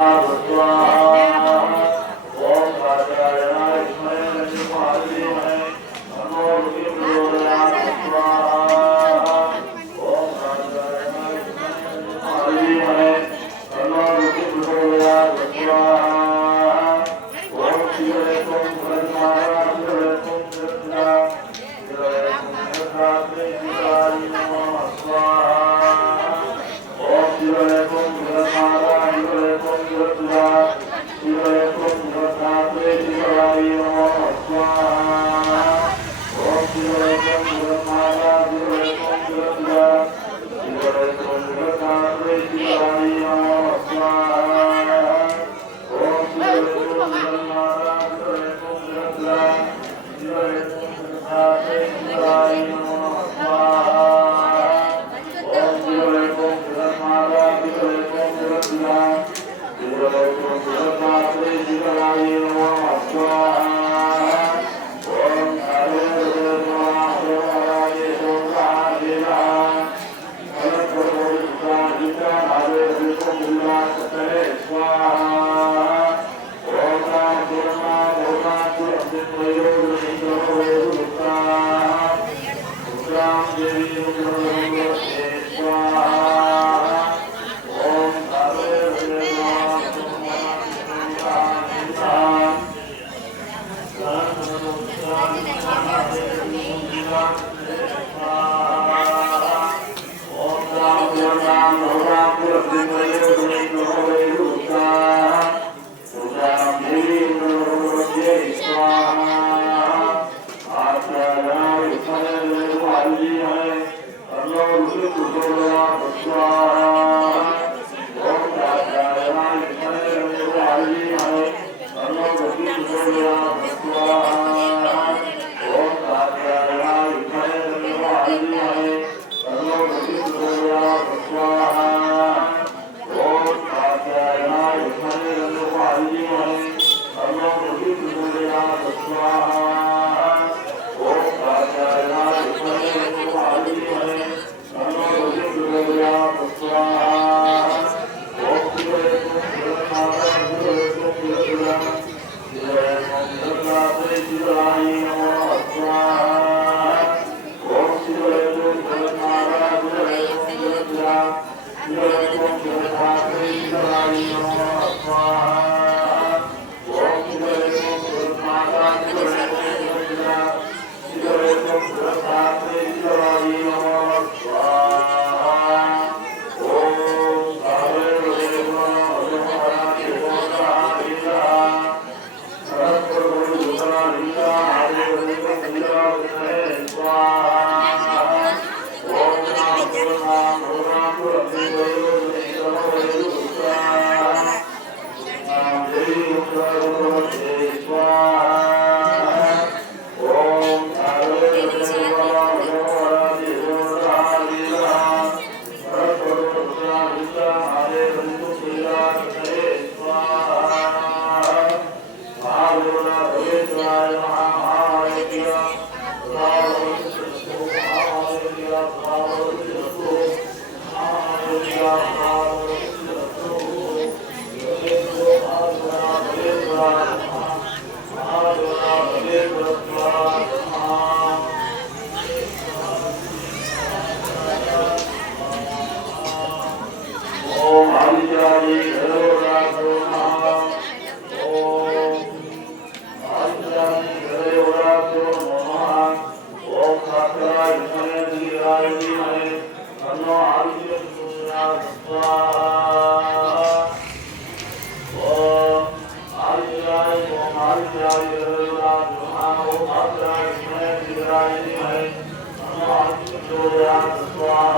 Allah. Lord, look at the Lord. Thank you.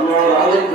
الله عليك